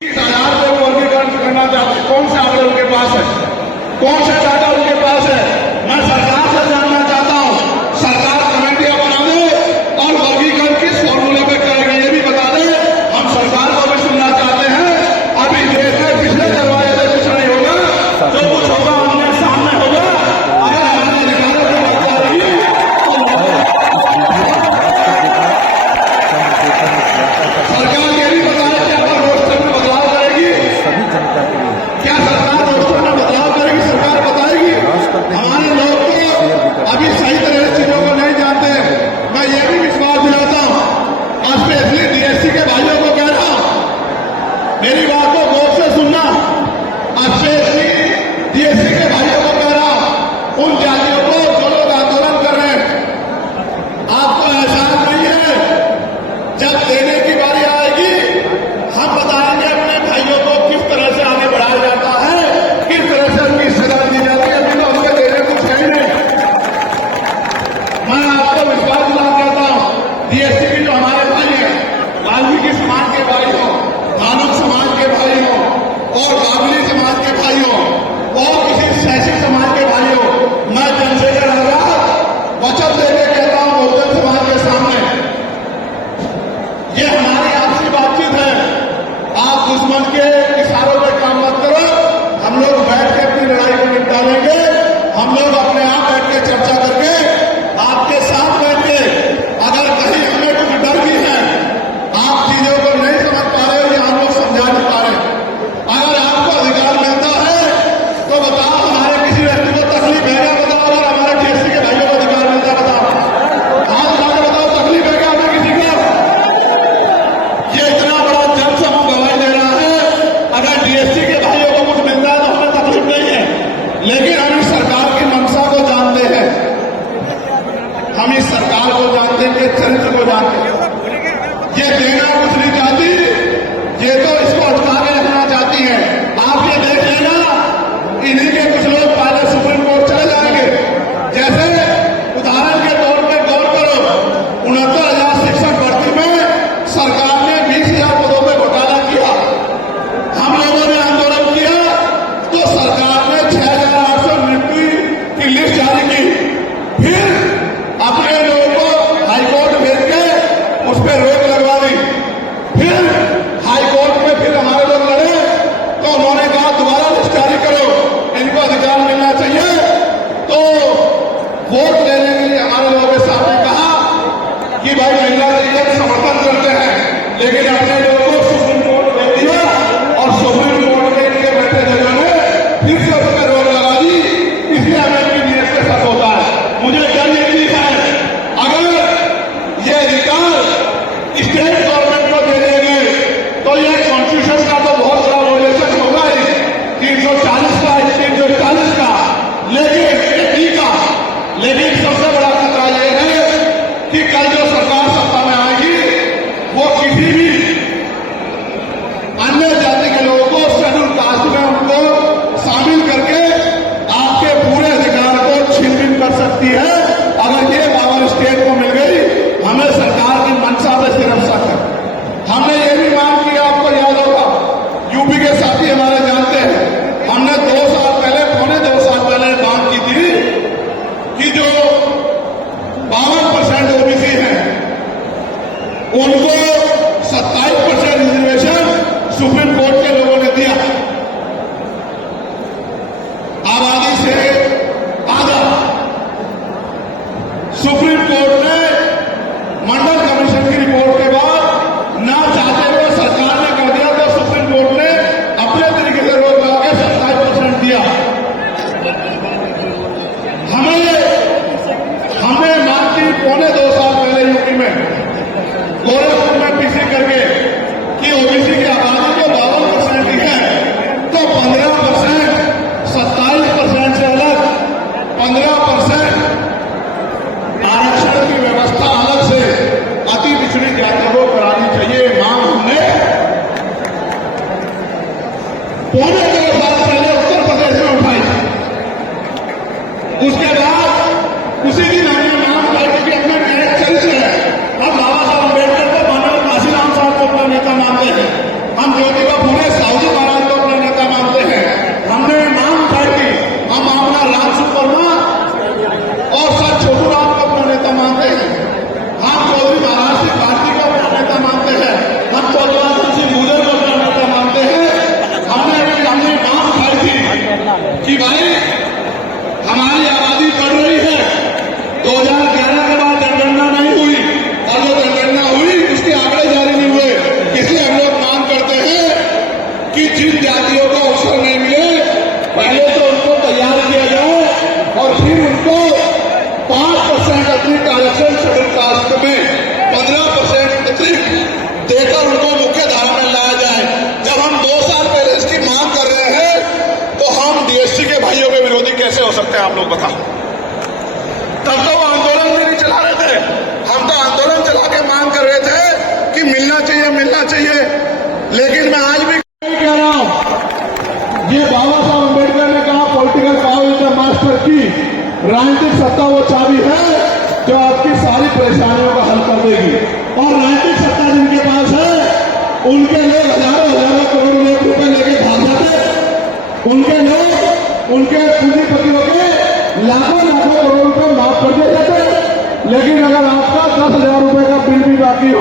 आधार पे वो वर्गीकरण करना चाहते, कौन से आंकड़े उनके पास है, कौन से डाटा उनके पास है। मैं सरकार से जानना चाहता हूं, सरकार कमेटियां बना दे और वर्गीकरण किस फॉर्मूले पे करेगी ये भी बता दे। हम सरकार को भी सुनना चाहते हैं। अभी देश में पिछले दरवाजे से कुछ नहीं होगा, जो कुछ होगा हमने सामने होगा। अगर हमारे अधिकारों की बात आ रही है सरकार ये भी बता रही है कि रोस्टर में बदलाव करेगी। क्या सरकार रोस्टर में बदलाव करेगी? सरकार बताएगी। हमारे लोग तो अभी सही तरह से चीजों को नहीं जानते। मैं ये भी विश्वास दिलाता हूँ, और स्पेशली डीएससी के भाइयों को कह रहा हूँ, मेरी बात को गौर से सुनना। और स्पेशली डीएससी के भाइयों को कह रहा हूँ, उन जातियों को जो लोग आंदोलन कर रहे हैं, आपको एहसास नहीं है, जब देने की बारी आएगी हम बताएंगे अपने भाइयों को किस तरह से आगे बढ़ाया जाता है, किस तरह से उनकी सजा दी जाती है। अभी तो हमें देने कुछ है ही नहीं। मैं आपको विश्वास दिला देता हूँ, डीएससी की जो हमारे भाई हैं, वाल्मीकि समाज के भाई हो, धानुक समाज के भाई हो, और बाबली समाज के भाई हो, और किसी शैक्षिक समाज के भाई हो, मैं चंद्रशेखर आजाद वचन देके कहता हूँ बहुजन समाज के सामने, ये हमारी आपसी बातचीत है। आप दुश्मन के इशारों पे काम मत करो। हम लोग बैठ के अपनी लड़ाई को निपटा लेंगे। हम लोग अपने आप बैठ के चर्चा करके आपके साथ बैठ के, अगर कहीं हमें कुछ डर भी है, आप चीजों को नहीं समझ पा रहे हो या हम लोग समझा नहीं पा रहे, अगर आपको अधिकार मिलता है तो बताओ, हमारे किसी व्यक्ति को तकलीफ है क्या? बताओ। अगर हमारे डीएससी के भाइयों को अधिकार मिलता है, बताओ, हाथ उठा के बताओ, तकलीफ है क्या हमें किसी को? ये इतना बड़ा जनसमूह गवाही दे रहा है, अगर डीएससी के भाइयों को कुछ मिलता है तो हमें तकलीफ नहीं है। लेकिन हम इस सरकार की मंशा को जानते हैं, हम इस सरकार को जानते हैं, के चरित्र को जानते हैं। ये देना कुछ नहीं चाहती, ये तो इसको अटका के रखना चाहती है। आप ये देख लेना, इन्हीं के कुछ लोग पहले सुप्रीम कोर्ट चले जाएंगे। जैसे उदाहरण के तौर पर गौर करो, 69,000 शिक्षक भर्ती में सरकार ने 20,000 पदों पर घोटाला किया। हम लोगों ने आंदोलन किया तो सरकार ने 6,890 की लिस्ट जारी की। फिर अपने लोगों को हाईकोर्ट भेज के उस पर रोक लगवा दी। फिर हाईकोर्ट में फिर हमारे लोग लड़े तो उन्होंने कहा दोबारा लिस्ट जारी करो, इनको अधिकार मिलना चाहिए। तो वोट लेने के लिए हमारे लोगों के साथ ने कहा कि भाई महिला लीग समर्थन करते हैं, लेकिन अपने लोगों को सुप्रीम कोर्ट भेज दिया और सुप्रीम कोर्ट के लिए बैठे जजों ने फिर से उस पर रोक लगा दी। इसलिए हमें अपनी नीयत के साथ होता है। मुझे डर ये भी है, अगर ये अधिकार स्टेट गवर्नमेंट को दे देंगे तो ये कॉन्स्टिट्यूशन का तो बहुत बड़ा वोलेशन होगा ही, 340 का, 340 का, लेकिन 80 का। लेकिन सबसे बड़ा खतरा ये है कि कल जो सरकार सत्ता में आएगी वो किसी भी अन्य जाति के लोगों को शेड्यूल कास्ट में उनको शामिल करके आपके पूरे अधिकार को छीन-बीन कर सकती है। अगर ये पावर स्टेट को मिल गई, हमें सरकार की मंशा से सिर्फ शक है। हमने ये भी मांग की, आपको याद होगा, यूपी के साथी हमारे जानते हैं, हमने 2 साल पहले, पौने 2 साल पहले मांग की थी कि जो 52% ओबीसी हैं उनको 27% रिजर्वेशन सुप्रीम कोर्ट के लोगों ने दिया। आबादी से आधा सुप्रीम कोर्ट ने मंडल कमीशन की रिपोर्ट के बाद ना चाहते हुए सरकार ने कर दिया, तो सुप्रीम कोर्ट ने अपने तरीके से रोक लगा के 27% दिया। हमने मांग की पौने 2 साल पहले यूपी में, गोरखपुर में पीसी करके कि ओबीसी की आबादी को 52% ही है तो 15%, 27% से अलग 15% आरक्षण की व्यवस्था अलग से अति पिछड़ी जातियों को करानी चाहिए। मांग हमने पौने 2 साल पहले उत्तर प्रदेश में उठाई थी। उसके बाद उसी दिन हमने मांग उठाई कि अपने मेरे चरित्र है, हम बाबा साहब अम्बेडकर को मानव काशीराम साहब को अपना नेता मानते हैं, हम ज्योतिबा फुले कि जिन जातियों को अवसर नहीं मिले पहले तो उनको तैयार किया जाए और फिर उनको 5% अतिरिक्त आरक्षण शेड्यूल कास्ट में 15% अतिरिक्त देकर उनको मुख्य धारा में लाया जाए। जब हम 2 साल पहले इसकी मांग कर रहे हैं तो हम डीएससी के भाइयों के विरोधी कैसे हो सकते हैं, आप लोग बताओ। तब तो वो आंदोलन भी नहीं चला रहे थे, हम तो आंदोलन चला के मांग कर रहे थे कि मिलना चाहिए मिलना चाहिए। लेकिन मैं आज भी कह रहा हूं, ये बाबा साहब अम्बेडकर ने कहा political power is the master की, राजनीतिक सत्ता वो चाबी है जो आपकी सारी परेशानियों का हल कर देगी। और राजनीतिक सत्ता जिनके पास है उनके लोग हजारों करोड़ रुपए लेके भाग जाते, उनके लोग उनके पूंजीपतियों के लाखों करोड़ रुपए माफ कर दिए जाते। लेकिन अगर आपका 10,000 रुपए का बिल भी बाकी हो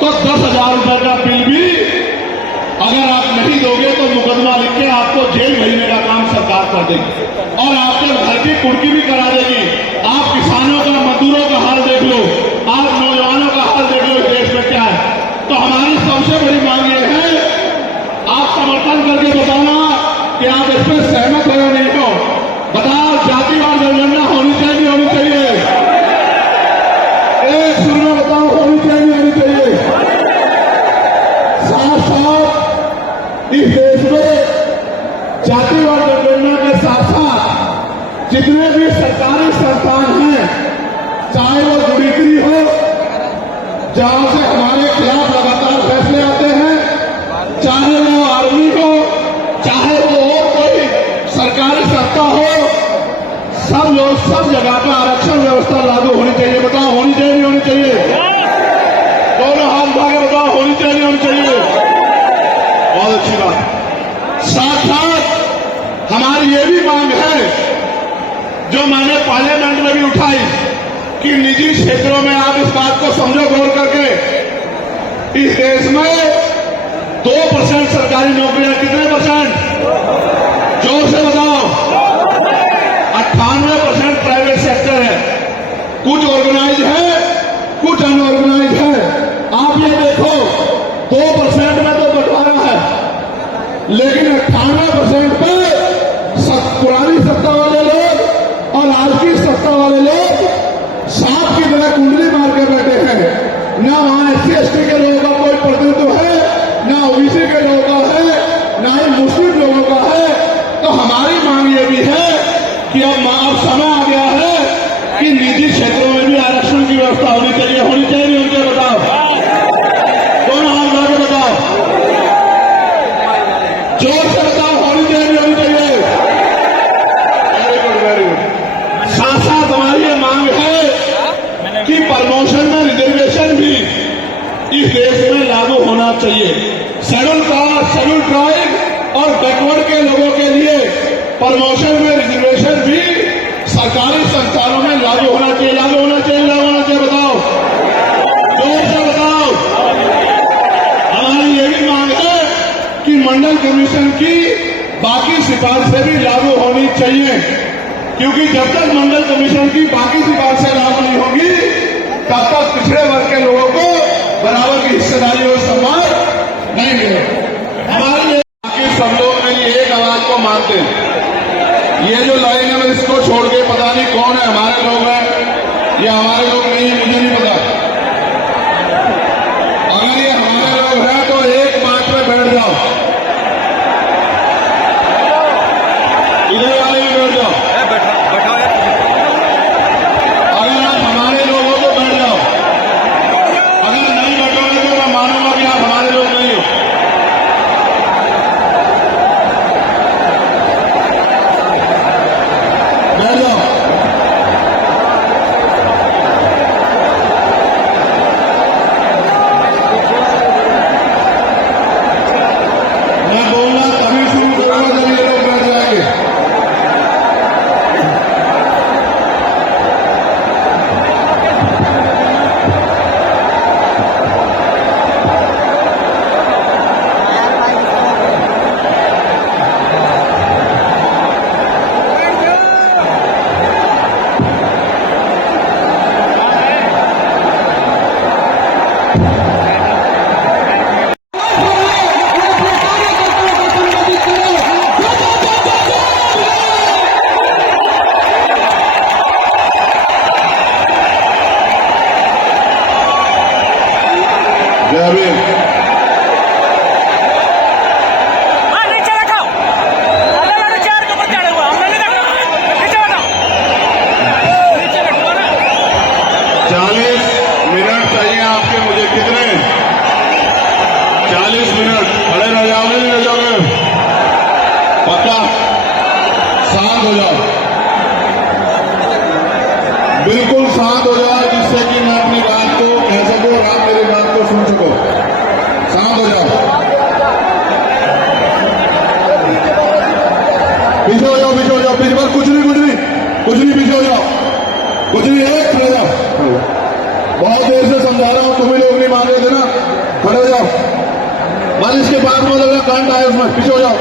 तो 10,000 रुपए का बिल भी अगर आप नहीं दोगे तो मुकदमा लिख के आपको जेल भेजने का काम सरकार कर देगी और आपके घर की कुर्की भी करा देगी। आप किसानों का, मजदूरों का हाल देख लो, आप नौजवानों का हाल देख लो इस देश में क्या है। तो हमारी सबसे बड़ी मांग ये है, आप समर्थन करके बताना कि आप इस पर सहमत हो या नहीं हो। बताओ, जातिवार जनगणना होनी चाहिए, होनी चाहिए? एक सुर में बताओ, होनी चाहिए, होनी चाहिए? साथ साथ इस देश में जातिवार जनगणना के साथ साथ जितने भी सरकारी संस्थान हैं, चाहे वो जुडिशरी हो जहां से हमारे खिलाफ लगातार फैसले आते हैं, चाहे वो आर्मी हो, चाहे वो और कोई सरकारी संस्था हो, सब जगह पर आरक्षण व्यवस्था लागू होनी चाहिए। बताओ, होनी चाहिए नहीं होनी चाहिए? दोनों हाथ भागे बताओ, होनी चाहिए होनी चाहिए? बहुत अच्छी बात। साथ साथ हमारी ये भी मांग है जो मैंने पार्लियामेंट में भी उठाई कि निजी क्षेत्रों में आप इस बात को समझो गौर करके, इस देश में 2% सरकारी नौकरियां, कितने परसेंट? जोर से बताओ। 98% प्राइवेट सेक्टर है, कुछ ऑर्गेनाइज है, कुछ अनऑर्गेनाइज है। आप ये देखो, 2% में तो बंटवारा है, लेकिन 98% पे पुरानी सत्ता वाले लोग और आज की सत्ता वाले लोग सांप की तरह कुंडली मार के बैठे हैं। ना वहां SC/ST के लोगों का कोई प्रतिनिधित्व है, ना OBC के लोगों का है, ना ही मुस्लिम लोगों का है। तो हमारी मांग ये भी है कि अब समय आ गया है कि निजी क्षेत्रों में भी आरक्षण की व्यवस्था होनी चाहिए, होनी चाहिए नहीं होनी चाहिए? बताओ, दोनों हाथ लगा के बताओ, जोर से बताओ, होनी चाहिए नहीं होनी चाहिए? Very good, very good. साथ साथ हमारी ये मांग है कि प्रमोशन में रिजर्वेशन भी इस देश में लागू होना चाहिए। शेड्यूल कास्ट, शेड्यूल ट्राइब और बैकवर्ड के लोगों के लिए प्रमोशन में रिजर्वेशन भी सरकारी संस्थानों में लागू होना चाहिए, लागू होना चाहिए, लागू होना चाहिए? बताओ, जोर से बताओ। हमारी ये भी मांग है कि मंडल कमीशन की बाकी सिफारिशें भी लागू होनी चाहिए, क्योंकि जब तक मंडल कमीशन की बाकी सिफारिशें लागू नहीं होंगी तब तक पिछड़े वर्ग के लोगों को बराबर की हिस्सेदारी और सम्मान नहीं मिलेगा। हमारी बाकी सब लोग मेरी एक आवाज को मानते हैं। ये जो लाइन है, मैं इसको छोड़ के पता नहीं कौन है, हमारे लोग हैं या हमारे लोग नहीं है, मुझे नहीं पता। अगर ये हमारे लोग हैं तो एक बात पे बैठ जाओ, इधर वाले भी बैठ जाओ। अगर आप हमारे लोग हो तो बैठ जाओ, अगर नहीं बैठोगे तो मैं मानूंगा कि आप हमारे लोग नहीं हो। बैठ जाओ। पक्का शांत हो जाओ, बिल्कुल शांत हो जाओ, जिससे कि मैं अपनी बात को कह सकूं और आप मेरी बात को सुन सको। शांत हो जाओ, पीछे हो जाओ, पीछे हो जाओ, पीछे, बस कुछ नहीं, पीछे हो जाओ, कुछ नहीं है, खड़े जाओ। बहुत देर से समझा रहा हूं, तुम ही लोग नहीं मान रहे थे ना, खड़े हो जाओ, बस इसके बाद मतलब करंट आए उसमें, पीछे हो जाओ।